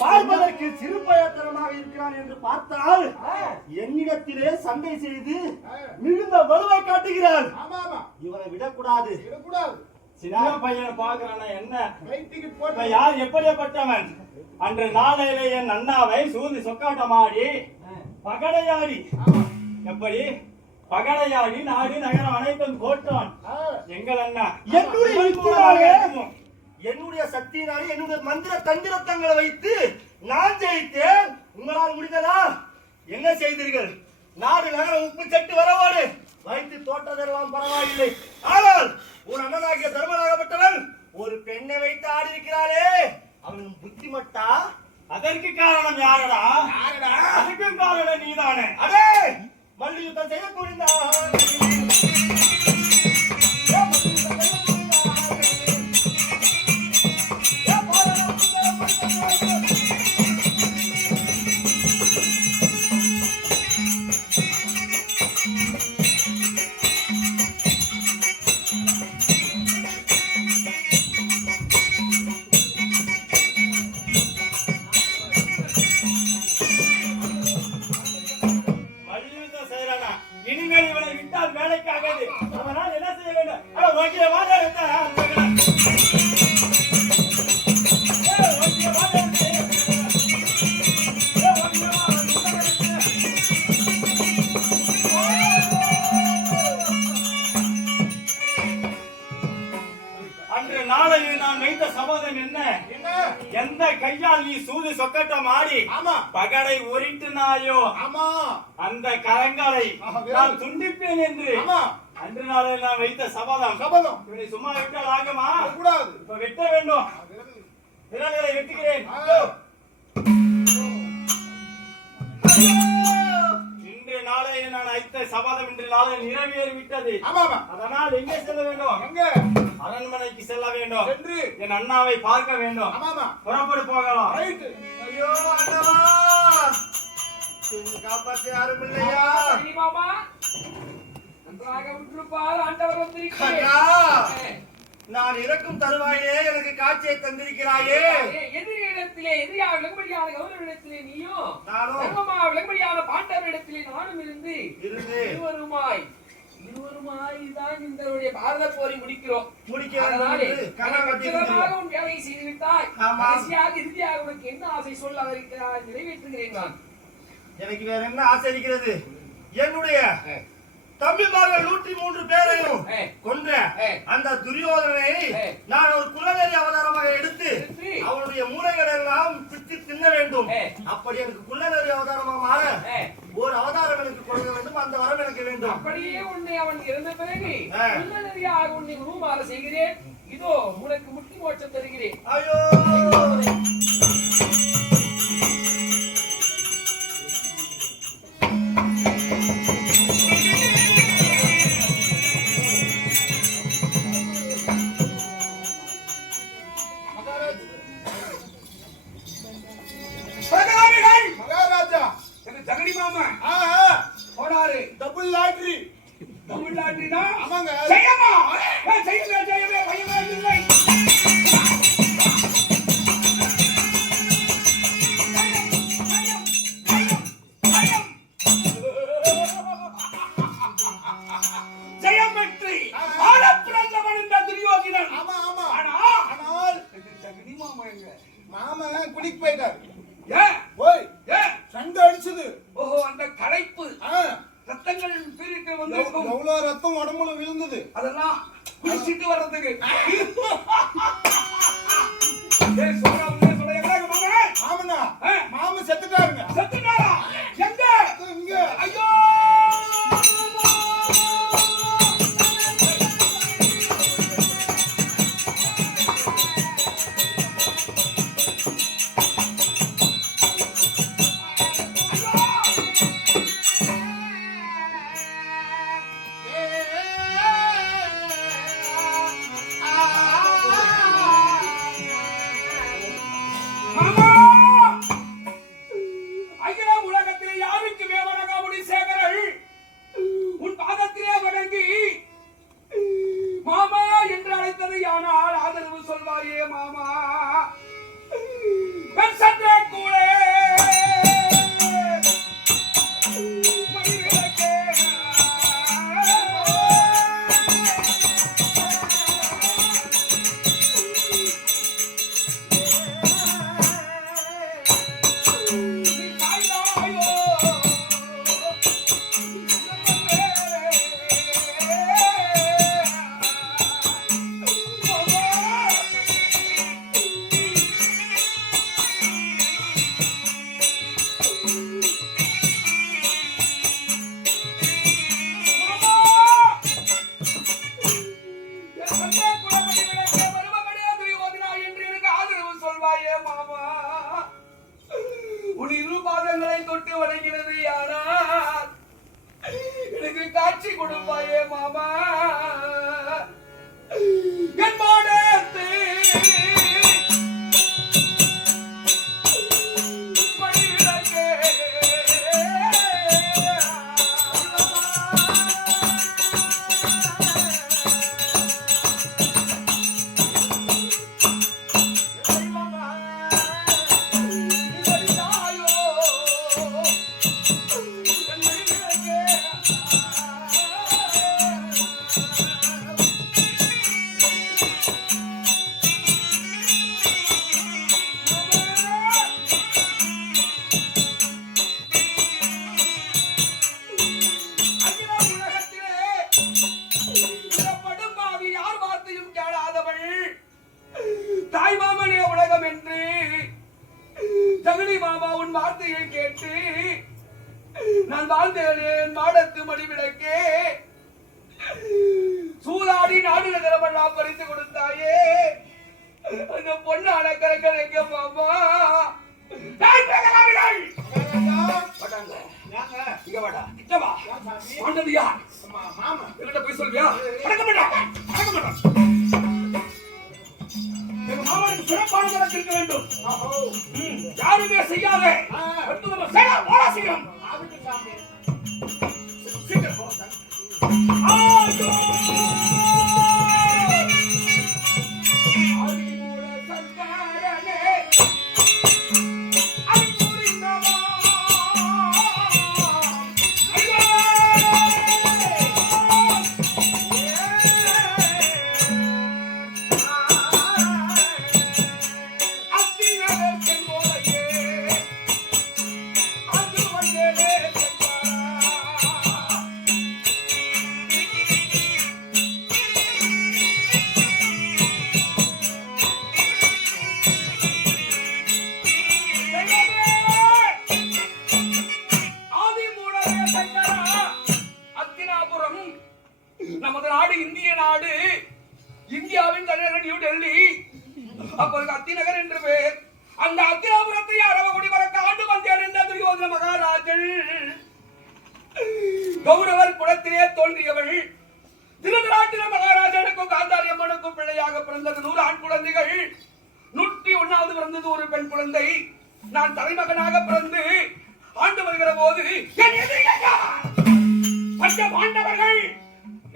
பார்ப்பதற்கு சிறுபயத்தனமாக இருக்கிறான் என்று பார்த்தால் என்னிடத்திலே சண்டை செய்து மிகுந்த வலுவை காட்டுகிறான். ஆமா ஆமா, இவனை விடக்கூடாது. விடக்கூடாது. சின்ன பையனை பார்க்கிறான என்ன? ரைட் டிக்கெட் இப்ப போட்டு யார் எப்படிப்பட்டவன்? அன்று நாளையில என் அண்ணாவை சூதி சொக்காட்டமாடி பகடையாடி. எப்படி பகடையாடி நாடு நகரம் அனைத்தும் கோட்டான் எங்கள் அண்ணா. என்னுடைய யுக்தியாலே, என்னுடைய சக்தியினாலே, என்னுடைய மந்திர தந்திரத்தங்களை வைத்து நான் ஜெயித்தேன். உங்களால் முடிந்ததா? என்ன செய்தீர்கள்? நாடு நகரம் உப்பு சட்டு வரவோடு வைத்து தோற்றதெல்லாம் பரவாயில்லை. ஆனால் ஒரு அண்ணனாகிய தர்மனாகப்பட்டவன் ஒரு பெண்ணை வைத்து ஆடி இருக்கிறாரே, அவன் புத்திமட்டா? அதற்கு காரணம் யாரடா? அதுக்கு காரணம் நீதானே. அடே மல்யுத்தம் செய்ய துணிந்தான். அன்று நாளையில் நான் வைத்த சபதம் என்ன? எந்த கையால் நீ சூது சொக்கட்டம் ஆடி பகடை உருட்டினாயோ அந்த கரங்களை நான் துண்டிப்பேன் என்று அன்று நாளில் நான் வைத்த சபதம் இவனை சும்மா விட்டால் ஆகுமா? கூடாது. இப்ப வெட்ட வேண்டும். விரல்களை வெட்டுகிறேன். இன்று நாளை நான் வைத்த சபதம் இன்று நாளை நிறைவேறி விட்டது. அதனால் எங்கே செல்ல வேண்டும்? அரண்மனைக்கு செல்ல வேண்டும். என் அண்ணாவை பார்க்க வேண்டும். புறப்படு போகலாம். ஐயோ அண்ணா, காப்பாற்ற யாரும் இல்லையா? மாமா நன்றாக உற்றுப்பார், ஆண்டவர் வந்திருக்கிறார். நான் இறக்கும் தருவாயிலே எனக்கு காட்சியை தந்திருக்கிறாயே. எதிரிடத்திலே எதிரியாக விளங்கும்படியான கௌரவனிடத்திலே நீயும், தர்மமா விளங்கும்படியான பாண்டவரிடத்திலே நானும் இருந்து இருவருமாய் தான் இந்த பாரத போரை முடிக்கிறோம். உன் வேலையை செய்து விட்டாய். கடைசியாக இறுதியாக உனக்கு என்ன ஆசை சொல்ல அதற்கு நிறைவேற்றுகிறேன். நான் எனக்கு வேற என்ன ஆசை இருக்கிறது? என்னுடைய தம்பிமார்கள் 103 பேரையும் கொன்ற அந்த துரியோதனை நான் ஒரு குலநெறி அவதாரமாக எடுத்து அவனுடைய மூளைகளை எல்லாம் பிடித்து தின்ன வேண்டும். அப்படி எனக்கு குலநெறி அவதாரமாக மாற ஒரு அவதாரம் எனக்கு கொடுக்க வேண்டும். அந்த வரம் எனக்கு வேண்டும். அப்படியே உன்னை அவன் இறந்த பிறகு குலநெறியாக உன்னை உருமாற செய்கிறேன். இதோ உனக்கு முக்தி மோட்சம் தருகிறேன். ஐயோ ரத்தம் உடம்புல விழுந்தது. அதெல்லாம் குளிச்சிட்டு வர்றதுக்கு மாமா செத்துட்டாருங்க. செத்துட்டாரா? எங்க? இங்க. ஐயோ காட்சி கொடுப்பாயே மாமா. என் மாடத்து மணிவிளக்கே தாய் மாமனே உலகம் என்று ஜெகனி மாமா உன் வார்த்தையை கேட்டு நான் வாழ்ந்தேன் மாடத்து மணிவிளக்கே சூதாடி நாடு நகரமெல்லாம் பறித்து கொடுத்தாயே அந்த பொண்ணான கரங்கள் எங்க மாமா இங்க வாடா கிட்ட வா ஆண்டது யார் மாமா என்கிட்ட போய் சொல்வியா அடக்க மாட்டான் எங்க மாமாவுக்கு சிறப்பான வழக்கு இருக்க வேண்டும் யாருமே செய்யாத சீக்கிரம் நமது நாடு இந்திய நாடு இந்தியாவின் தலைநகர் நியூ டெல்லி அப்போது அத்திநகர் என்று பேர் அந்த அத்தினாபுரத்தை அரவகுடி பறக்க ஆண்டு வந்தேன் என்ற துரியோதன மகாராஜன் கௌரவர் குலத்திலே தோன்றியவள் திருதராட்டிர மகாராஜனுக்கும் காந்தாரி அம்மனுக்கும் பிள்ளையாக பிறந்தது 100 ஆண் குழந்தைகள் 101வது பிறந்தது ஒரு பெண் குழந்தை நான் தலைமகனாக பிறந்து ஆண்டு வருகிற போது பஞ்ச பாண்டவர்கள்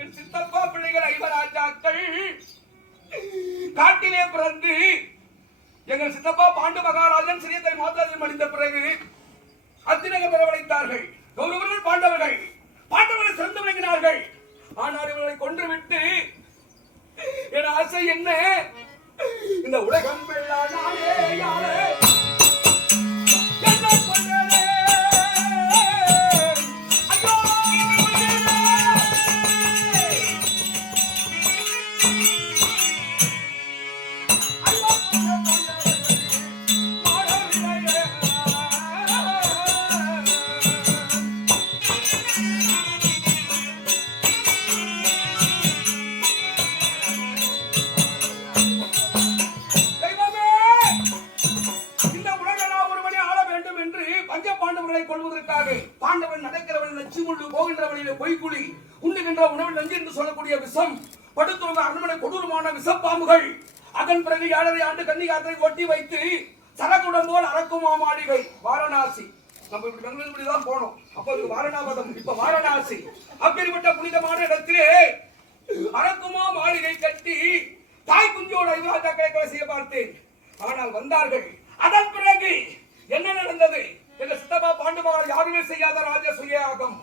என் சித்தப்பா பிள்ளைகள் ஐவராஜாக்கள் காட்டிலே பிறந்து எங்கள் சித்தப்பா பாண்டு மகாராஜன் சிறியத்தை மாதாஜன் மடிந்த பிறகு அத்திநகர் வரவழைத்தார்கள் கௌரவர்கள் பாண்டவர்கள் சிறந்து விளங்கினார்கள் ஆனால் இவர்களை கொன்றுவிட்டு என் ஆசை என்ன இந்த உலகம் வெல்லா நானே யாரே பாண்டவன் நடக்கிறவன் நச்சு முள்ளு போகின்ற வழியிலே பொய்க்குழி உண்ணுகின்ற உணவு நஞ்சு என்று சொல்லக்கூடிய விஷம் படுத்துறவங்க அரண்மனை கொடூரமான விஷப்பாம்புகள் அதன் பிறகு 7.5 ஆண்டு கன்னிகாத்தை ஒட்டி வைத்து சரகுடம் போல் அரக்குமா மாளிகை வாரணாசி நம்ம இப்படி பெங்களூருதான் போனோம் அப்போது வாரணாவதம் இப்ப வாரணாசி அப்படிப்பட்ட புனிதமான இடத்திலே அரக்குமா மாளிகை கட்டி தாய் குஞ்சோடு ஐவராஜாக்களை கொலை செய்ய பார்த்தேன் ஆனால் வந்தார்கள் அதன் பிறகு என்ன நடந்தது எங்க சித்தப்பா பாண்டு மகாராஜ் யாருமே செய்யாத ராஜ சுயாகம்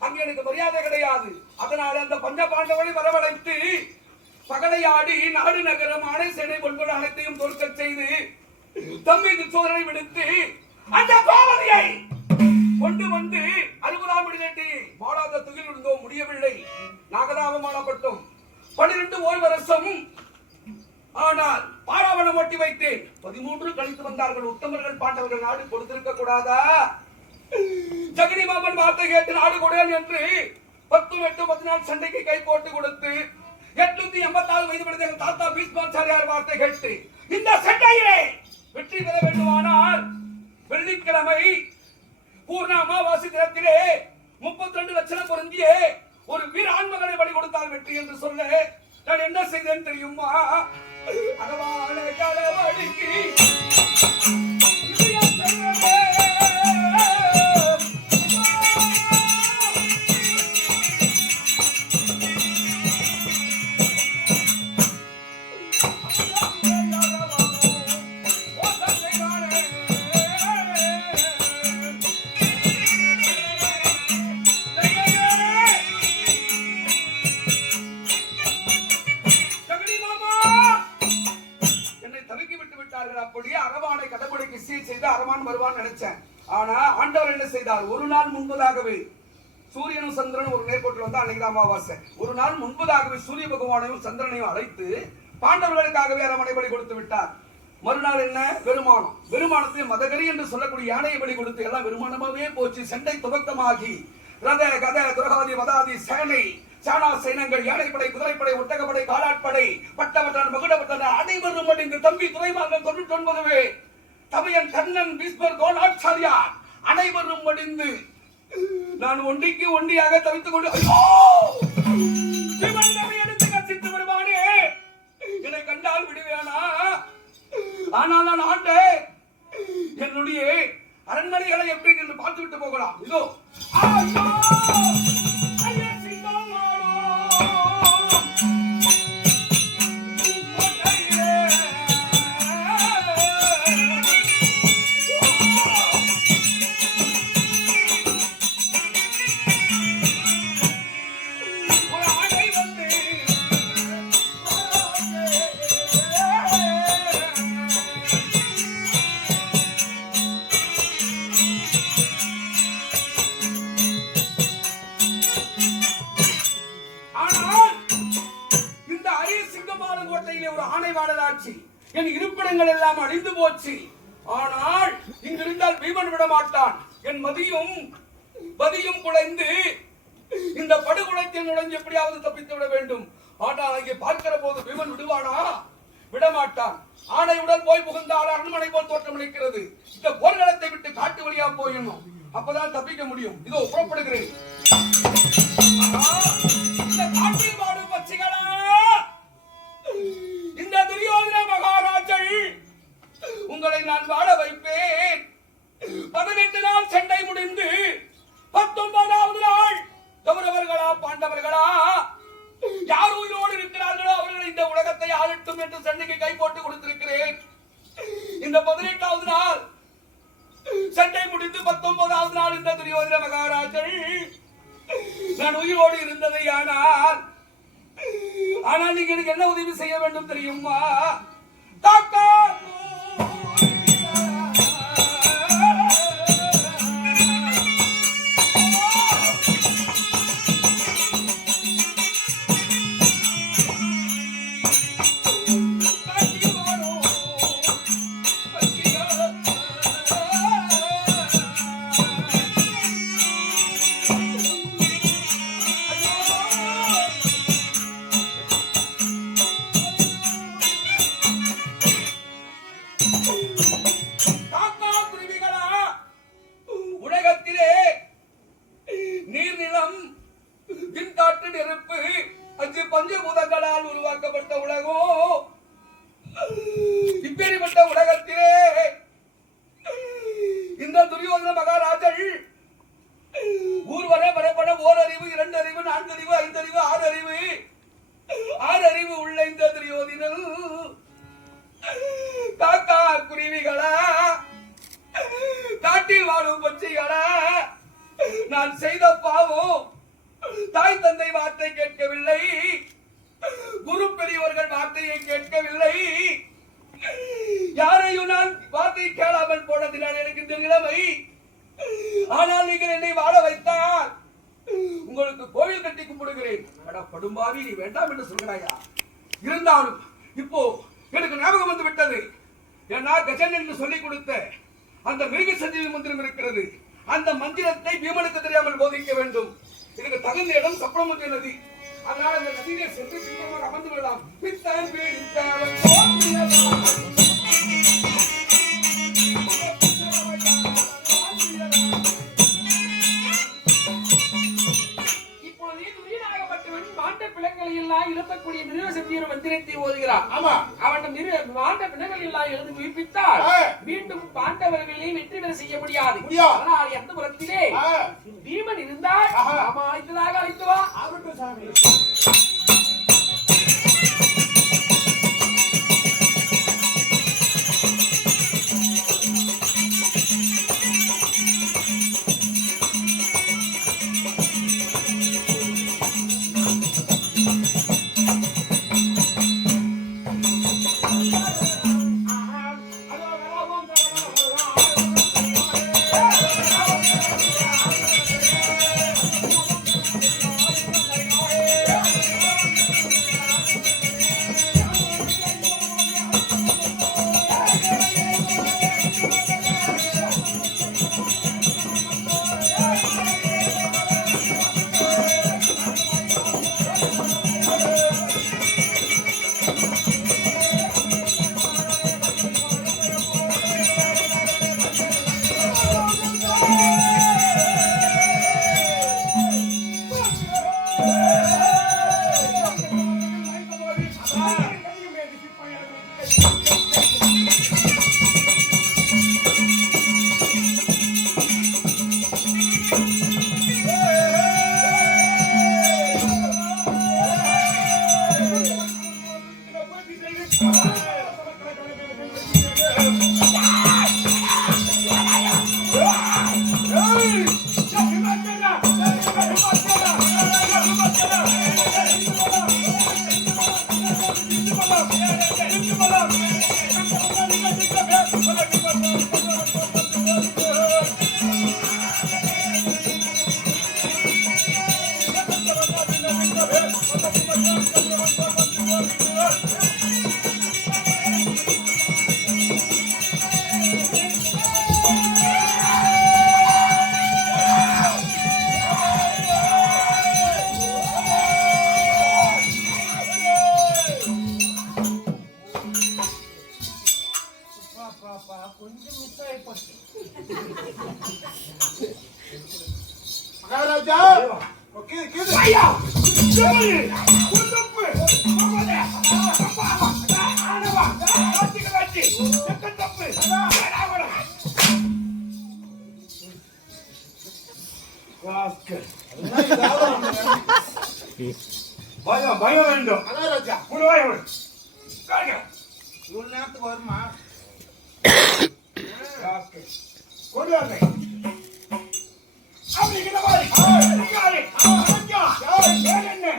அங்கே எனக்கு மரியாதை கிடையாது அதனால அந்த பஞ்ச பாண்டவர்களை வரவழைத்து பகடையாடி நாடு நகரம் ஆணை சேனை பொன்பது அனைத்தையும் தோற்க செய்து தம்பி சோதனை விடுத்து அந்த கோவதியை கொண்டு வந்து 60ஆம் விடுதலை மாடாத துகில் விழுந்தோம் முடியவில்லை நாகதாபமானப்பட்டோம் 12 ஓர் வருஷம் ஆனால் பாராவணம் ஒட்டி வைத்தேன் 13 கழித்து வந்தார்கள் உத்தமர்கள் பாண்டவர்கள் நாடு கொடுத்திருக்க கூடாதா ஜெகனி மாமன் வார்த்தை கேட்டு நாடு கொடேன் என்று 10 8 14 சண்டைக்கு கை போட்டு கொடுத்து 884 வயது படைத்த எங்கள் தாத்தா பீஷ்மாச்சாரியார் வார்த்தை கேட்டு இந்த சண்டையிலே வெற்றி பெற வேண்டுமானால் வெள்ளிக்கிழமை பூர்ண அமாவாசை தினத்திலே 32 லட்சம் பொருந்திய ஒரு வீர ஆண்மகனை பலி கொடுத்தால் வெற்றி என்று சொல்ல நான் என்ன செய்தேன் தெரியுமா அரவான கடவழிக்கு அப்படியே அரவானை கடவுளுக்கு செய்து அரவான் வருவான் நினைச்சேன் ஆனா ஆண்டவர் என்ன செய்தார் ஒரு நாள் முன்பதாகவே சூரியனும் சந்திரனும் ஒரு நேர்கோட்டில் வந்தா அன்னைக்கு அமாவாசை ஒரு நாள் முன்பதாகவே சூரிய பகவானையும் சந்திரனையும் அழைத்து பாண்டவர்களுக்காகவே அரமனை பலி கொடுத்து விட்டார். மறுநாள் என்ன? வெறுமானம். வெறுமானத்தில் மதகரி என்று சொல்லக்கூடிய யானையை பலி கொடுத்து எல்லாம் வெறுமானமாவே போச்சு. சண்டை துவக்கமாகி ரத கத துரகாதி மதாதி சேனை சானா சைனங்கள், யானைப்படை, குதிரைப்படை, ஒட்டகப்படை, காலாட்படை, பட்டவட்டன், மகுடவட்டன் அனைவரும் அடிந்து தம்பி துறைமார்கள் 99 பேர், தமையன் கண்ணன், பீஸ்மர், தோளாச்சாரியார் அனைவரும் அடிந்து நான் ஒண்டிக்கு ஒண்டியாக தவித்துக் கொண்டு எடுத்து கசித்து வருவானே, என்னை கண்டால் விடுவேனா? ஆனால் நான் ஆண்டே என்னுடைய அரண்மனைகளை எப்படி என்று பார்த்து விட்டு போகலாம். இதோ என் இருப்பிடங்கள் எல்லாம் அழிந்து போச்சு. ஆனால் இங்கிருந்தால் பீமன் விட மாட்டான். என் மதியும் குலைந்து இந்த படுகொலைத்தில் நுழைஞ்சு எப்படியாவது தப்பித்து விட வேண்டும். ஆனால் அங்கே பார்க்கிற போது பீமன் விடுவானா? விடமாட்டான். ஆணையுடன் போய் புகுந்தால் அரண்மனை போல் தோற்றமளிக்கிறது. இந்த போர்க்களத்தை விட்டு காட்டு வழியா போயிடணும். அப்பதான் தப்பிக்க முடியும். இதோ புறப்படுகிறேன். இந்த காட்டில் வாடும் பச்சைகளா, இந்த துரியோதன மகாராஜல் உங்களை நான் வாழ வைப்பேன். 18 நாள் சண்டை முடிந்து 19வது நாள் கௌரவர்களா பாண்டவர்களா யார் உயிரோடு இருக்கிறார்களோ அவர்கள் இந்த உலகத்தை ஆளட்டும் என்று சண்டைக்கு கை போட்டு கொடுத்திருக்கிறேன். இந்த 18வது நாள் சண்டை முடிந்து 19வது நாள் இந்த துரியோதன மகாராஜல் நான் உயிரோடு இருந்ததை ஆனால் நீங்க எனக்கு என்ன உதவி செய்ய வேண்டும் தெரியுமா? தாக்கா பஞ்சபூதங்களால் உருவாக்கப்பட்ட உலகம். இப்பேற்பட்ட உலகத்திலே இந்த துரியோதன மகாராஜல் ஊர்வர வரப்பட ஓரறிவு, 2 அறிவு, 4 அறிவு, 5 அறிவு, 6 அறிவு உள்ள இந்த துரியோதனல் காக்கா குருவிகளா, காட்டில் வாழும் பச்சைகளா, நான் செய்த பாவம் தாய் தந்தை வார்த்தை கேட்கவில்லை, குரு பெரியவர்கள் வார்த்தையை கேட்கவில்லை, யாரையும் நான் வார்த்தை கேளாமல் போனதினால் எனக்கு இந்த நிலைமை. ஆனால் நீங்கள் என்னை வாழ வைத்தால் உங்களுக்கு கோவில் கட்டி கும்பிடுகிறேன். படும்பாவி நீ வேண்டாம் என்று சொல்கிறாயா? இருந்தாலும் இப்போ எனக்கு ஞாபகம் வந்து விட்டது. ஏன்னா கஜன் என்று சொல்லிக் கொடுத்த அந்த மிருக சஞ்சீவி மந்திரம் இருக்கிறது. அந்த மந்திரத்தை பீமனுக்கு தெரியாமல் போதிக்க வேண்டும். இதுக்கு தகுந்த இடம் சப்ரமஞ்ச நதி. அதனால அந்த நதியிலே சென்று சீக்கிரமாக அமர்ந்து விடலாம். இழப்பக்கூடிய மிருக சஞ்சீவி மந்திரத்தை ஓதுகிறார். ஆமா, அவன் மாண்ட பிணங்கள் எல்லாம் எழுந்து உயிர்ப்பித்தால் மீண்டும் பாண்டவர்களை வெற்றி பெற செய்ய முடியாது. அதனால் எந்த புறத்திலே பீமன் இருந்தால் அழைத்ததாக அழைத்து வா. கொஞ்சம் மிஸ் ஆயிப்போச்சு. மகாராஜா ஐயா செவரி குந்தப்பு மாமதே அப்பா ஆனவா காட்சி செக்கத்தப்பு ராவண வாஸ்கர் பயம் வேண்டும். மகாராஜா முழுவாய் காங்க இவ்வளவு நேரத்துக்கு வருமா? வாஸ்கர் கொண்டு வாங்க. அப்படிங்கிற மாதிரி அதிகாரி ஐயா ஏன் என்ன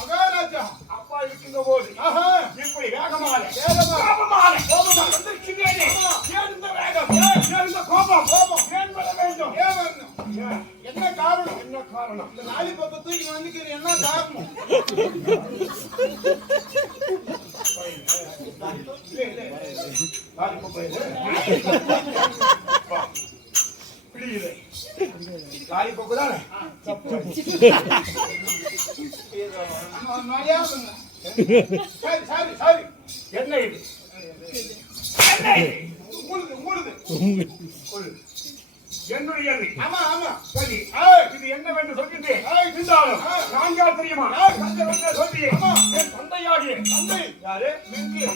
மகாராஜா அப்பா இருக்கின்ற போது இப்படி வேகமாக வந்திருக்கின்றேனே. ஏன் இந்த வேகம்? ஏன் இந்த கோபம்? ஏன் வர வேண்டும்? ஏன் வரணும்? என்ன காரணம்? என்ன காரணம்? இந்த லாலிபப்பை தூக்கி வந்துக்கிறேன், என்ன காரணம்? பிடிக்குது. லாலிபப்பு தானே? மரியாதைங்க. சரி சரி சரி. என்ன இது? என்ன இது? உங்களுது என்னுடையது. ஆமா ஆமா. சரி. இது என்னவென்று சொல்கின்றேன். ஏய், இருந்தாலும் ஏய். நான் யார் தெரியுமா? ஏய். சொல்லியே. ஆமா. என் தந்தையாகிய தந்தை யாரு? மெங்கு.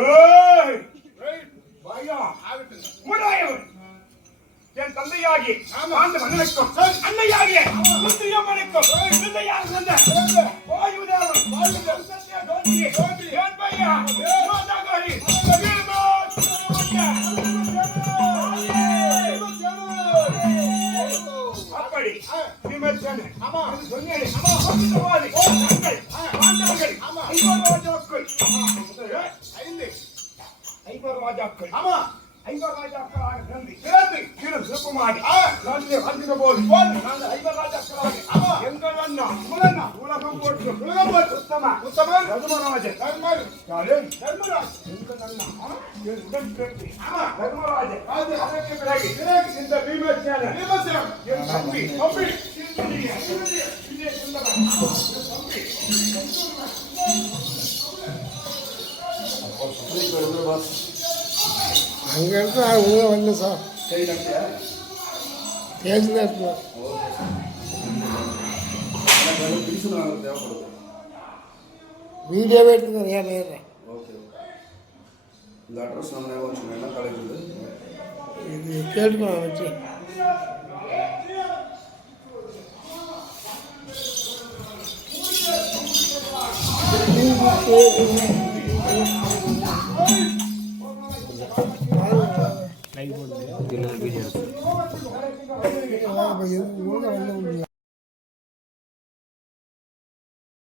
ஏய், ஏய், பயா ஆகட்டுங்க. முடாயவன் என் தந்தையாகி ஆமா. ஆண்ட மன்னனுக்கும் சரி. அன்னையாகிய முத்தியம்மனுக்கும் பிள்ளையாக வந்த வாயுதேவன் சத்திய தோன்றியே என் பையன் மாதாகாரி அப்படி விமர்சன ஆமா. சொன்னேன். பகுத்தவாதி தங்கள் ஆண்டவர்கள் ஐவர் ராஜாக்கள் ஐந்து. ஐவர் ராஜாக்கள் ஆமா. ஐவர் ராஜாக்களாக பிறந்து பிறந்து. கீழே சிறப்புமாடி ஆ. நாட்டிலே வாழ்கிற போது நாங்கள் ஐவர் ராஜாக்களாக ஆமா. எங்கள் அண்ணா முதலண்ணா. உலகம் போற்று உலகம் போற்று. உத்தம உத்தமன். தர்மராஜன் தர்மர். யாரு? தர்மராஜ். எங்கள் அண்ணா என் உடன் பிறப்பு ஆமா. தர்மராஜன் ராஜன். அதற்கு பிறகு பிறகு. இந்த பீமசேனன் பீமசேனன். என் தம்பி தம்பி. விஜய சுந்தரன் அங்கே இருக்கு உள்ள வரல சார் பேசிதான் இருக்கு வீடியோவே எடுத்து நிறையா நேரம் இந்த அட்ரஸ் நம்ம ஞாபகம் வச்சுக்கணும். என்ன காலேஜ் இது? இது கேட்டுக்கணும் வச்சு லைக் போடுங்க